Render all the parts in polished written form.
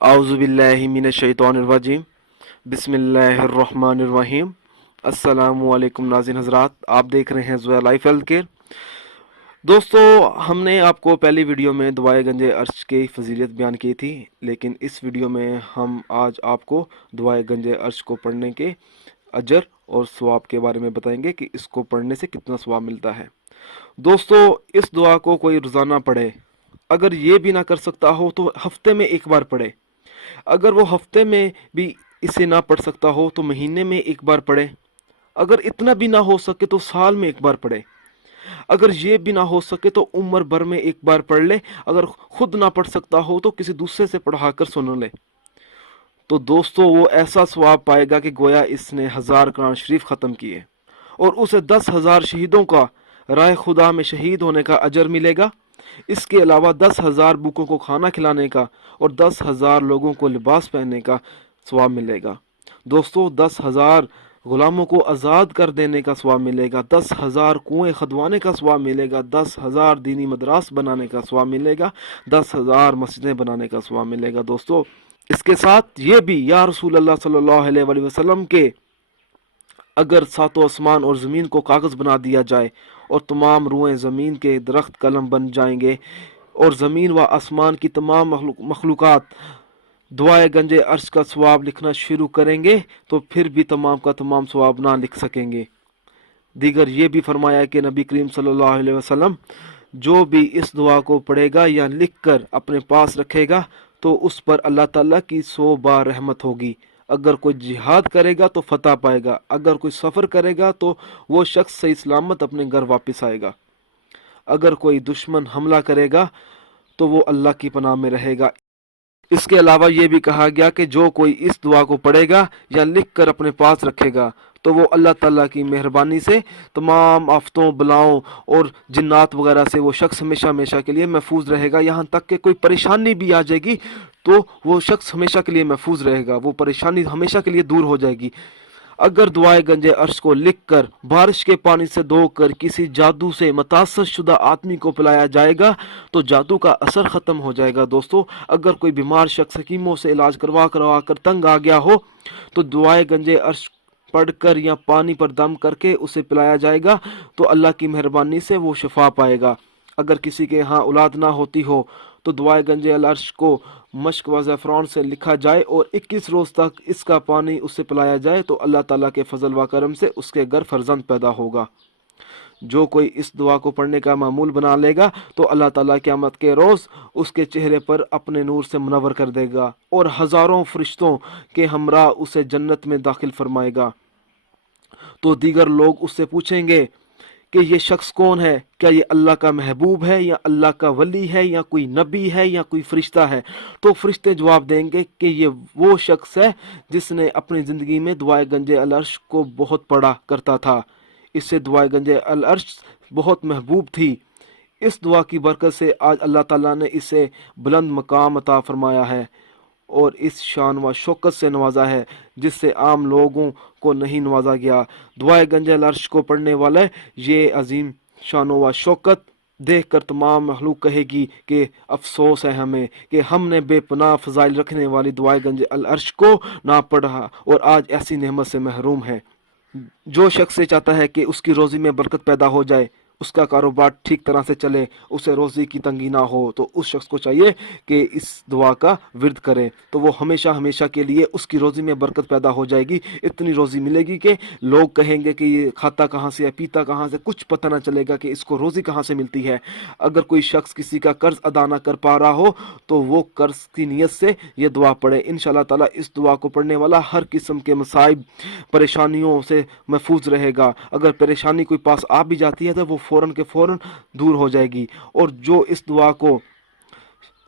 आउज़ु बिल्लाहि मिनश्शैतानिर्रजीम बिस्मिल्लाहिर्रहमानिर्रहीम। अस्सलामु अलैकुम नाज़रीन हज़रात, आप देख रहे हैं ज़ोया लाइफ हेल्थ केयर। दोस्तों, हमने आपको पहली वीडियो में दुआए गंजे अर्श की फजीलत बयान की थी, लेकिन इस वीडियो में हम आज आपको दुआए गंजे अर्श को पढ़ने के अजर और सवाब के बारे में बताएंगे कि इसको पढ़ने से कितना सवाब मिलता है। दोस्तों, इस दुआ को कोई रोज़ाना पढ़े, अगर ये भी ना कर सकता हो तो हफ्ते में एक बार पढ़े। अगर वो हफ्ते में भी इसे ना पढ़ सकता हो तो महीने में एक बार पढ़े। अगर इतना भी ना हो सके तो साल में एक बार पढ़े। अगर ये भी ना हो सके तो उम्र भर में एक बार पढ़ ले। अगर खुद ना पढ़ सकता हो तो किसी दूसरे से पढ़ा कर सुन ले। तो दोस्तों, वो ऐसा सवाब पाएगा कि गोया इसने 1000 कुरान शरीफ ख़त्म किए, और उसे 10,000 शहीदों का राह खुदा में शहीद होने का अजर मिलेगा। इसके अलावा 10,000 भूखों को खाना खिलाने का और 10,000 लोगों को लिबास पहनने का सवाब मिलेगा। दोस्तों, 10,000 गुलामों को आज़ाद कर देने का सवाब मिलेगा, 10,000 कुएं खदवाने का सवाब मिलेगा, 10,000 दीनी मदरास बनाने का सवाब मिलेगा, 10,000 मस्जिदें बनाने का सवाब मिलेगा। दोस्तों, इसके साथ ये भी या रसूल अल्लाह सल्लल्लाहु अलैहि वसल्लम के अगर सातों आसमान और ज़मीन को कागज़ बना दिया जाए और तमाम रूएं ज़मीन के दरख्त कलम बन जाएंगे और ज़मीन व आसमान की तमाम मखलूक़ात दुआए गंजे अर्श का सवाब लिखना शुरू करेंगे तो फिर भी तमाम का तमाम सवाब ना लिख सकेंगे। दीगर ये भी फरमाया कि नबी करीम सल्लल्लाहु अलैहि वसल्लम, जो भी इस दुआ को पढ़ेगा या लिख कर अपने पास रखेगा तो उस पर अल्लाह ताला की 100 बार रहमत होगी। अगर कोई जिहाद करेगा तो फतह पाएगा, अगर कोई सफ़र करेगा तो वो शख्स सही सलामत अपने घर वापस आएगा, अगर कोई दुश्मन हमला करेगा तो वो अल्लाह की पनाह में रहेगा। इसके अलावा ये भी कहा गया कि जो कोई इस दुआ को पढ़ेगा या लिख कर अपने पास रखेगा तो वो अल्लाह ताला की मेहरबानी से तमाम आफतों, बलाओं और जिन्नात वगैरह से वो शख्स हमेशा हमेशा के लिए महफूज रहेगा। यहाँ तक कि कोई परेशानी भी आ जाएगी तो वो शख्स हमेशा के लिए महफूज रहेगा, वो परेशानी हमेशा के लिए दूर हो जाएगी। अगर दुआए गंजे अर्श को लिख कर बारिश के पानी से धोकर किसी जादू से मुतासर शुदा आदमी को पिलाया जाएगा तो जादू का असर ख़त्म हो जाएगा। दोस्तों, अगर कोई बीमार शख्स हकीमों से इलाज करवा करवा कर तंग आ गया हो तो दुआए गंजे अर्श पढ़कर या पानी पर दम करके उसे पिलाया जाएगा तो अल्लाह की मेहरबानी से वो शिफा पाएगा। अगर किसी के यहाँ औलाद ना होती हो तो दुआए गंजे अर्श को मश्क व ज़ैफ़रान से लिखा जाए और 21 रोज़ तक इसका पानी उसे पिलाया जाए तो अल्लाह ताला के फजल व करम से उसके घर फर्जंद पैदा होगा। जो कोई इस दुआ को पढ़ने का मामूल बना लेगा तो अल्लाह ताला क़यामत के रोज़ उसके चेहरे पर अपने नूर से मुनव्वर कर देगा और हज़ारों फरिश्तों के हमरा उसे जन्नत में दाखिल फरमाएगा। तो दीगर लोग उससे पूछेंगे कि ये शख्स कौन है, क्या ये अल्लाह का महबूब है या अल्लाह का वली है या कोई नबी है या कोई फरिश्ता है। तो फरिश्ते जवाब देंगे कि ये वो शख्स है जिसने अपनी ज़िंदगी में दुआए गंजे अल अर्श को बहुत पढ़ा करता था, इससे दुआए गंजे अल अर्श बहुत महबूब थी। इस दुआ की बरकत से आज अल्लाह ताला ने इसे बुलंद मकाम अता फरमाया है और इस शान व शौकत से नवाजा है जिससे आम लोगों को नहीं नवाजा गया। दुआए गंजे अल अर्श को पढ़ने वाले ये अजीम शान व शौकत देख कर तमाम मखलूक कहेगी कि अफसोस है हमें कि हमने बेपनाह फ़ज़ाइल रखने वाली दुआए गंजे अल अर्श को ना पढ़ा और आज ऐसी नेमत से महरूम है। जो शख्स से चाहता है कि उसकी रोज़ी में बरकत पैदा हो जाए, उसका कारोबार ठीक तरह से चले, उसे रोज़ी की तंगी ना हो, तो उस शख्स को चाहिए कि इस दुआ का विर्द करे तो वो हमेशा हमेशा के लिए उसकी रोज़ी में बरकत पैदा हो जाएगी। इतनी रोज़ी मिलेगी कि लोग कहेंगे कि ये खाता कहाँ से है, पीता कहाँ से, कुछ पता ना चलेगा कि इसको रोज़ी कहाँ से मिलती है। अगर कोई शख्स किसी का कर्ज अदा ना कर पा रहा हो तो वो कर्ज की नीयत से ये दुआ पढ़े। इंशाअल्लाह ताला इस दुआ को पढ़ने वाला हर किस्म के मसाइब, परेशानियों से महफूज रहेगा। अगर परेशानी कोई पास आ भी जाती है तो वो फ़ौरन के फ़ौरन दूर हो जाएगी। और जो इस दुआ को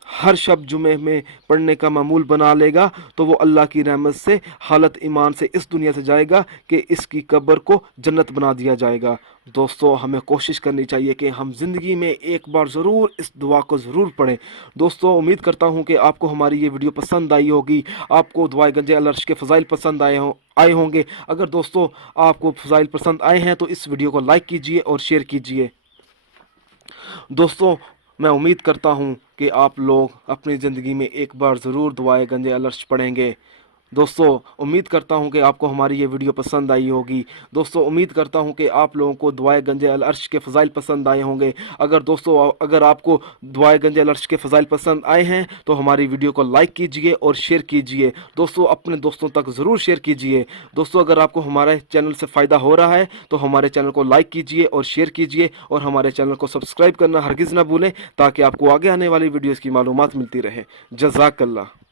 हर शब जुमे में पढ़ने का मामूल बना लेगा तो वो अल्लाह की रहमत से हालत ईमान से इस दुनिया से जाएगा कि इसकी कब्र को जन्नत बना दिया जाएगा। दोस्तों, हमें कोशिश करनी चाहिए कि हम ज़िंदगी में एक बार ज़रूर इस दुआ को ज़रूर पढ़ें। दोस्तों, उम्मीद करता हूँ कि आपको हमारी ये वीडियो पसंद आई होगी, आपको दुआए गंजे अल अर्श के फ़ज़ाइल पसंद आए होंगे। अगर दोस्तों आपको फ़ज़ाइल पसंद आए हैं तो इस वीडियो को लाइक कीजिए और शेयर कीजिए। दोस्तों, میں امید کرتا ہوں کہ آپ لوگ اپنی زندگی میں ایک بار ضرور دعائے گنج العرش پڑھیں گے۔ دوستو امید کرتا ہوں کہ آپ کو ہماری یہ ویڈیو پسند آئی ہوگی۔ دوستو امید کرتا ہوں کہ آپ لوگوں کو دعائے گنج العرش کے فضائل پسند آئے ہوں گے۔ اگر آپ کو دعائے گنج العرش کے فضائل پسند آئے ہیں تو ہماری ویڈیو کو لائک کیجئے اور شیئر کیجئے۔ دوستو اپنے دوستوں تک ضرور شیئر کیجئے۔ دوستو اگر آپ کو ہمارے چینل سے فائدہ ہو رہا ہے تو ہمارے چینل کو لائک کیجئے اور شیئر کیجئے، اور ہمارے چینل کو سبسکرائب کرنا ہرگز نہ بھولیں تاکہ آپ کو آگے آنے والی ویڈیوز کی معلومات ملتی رہے۔ جزاک اللہ۔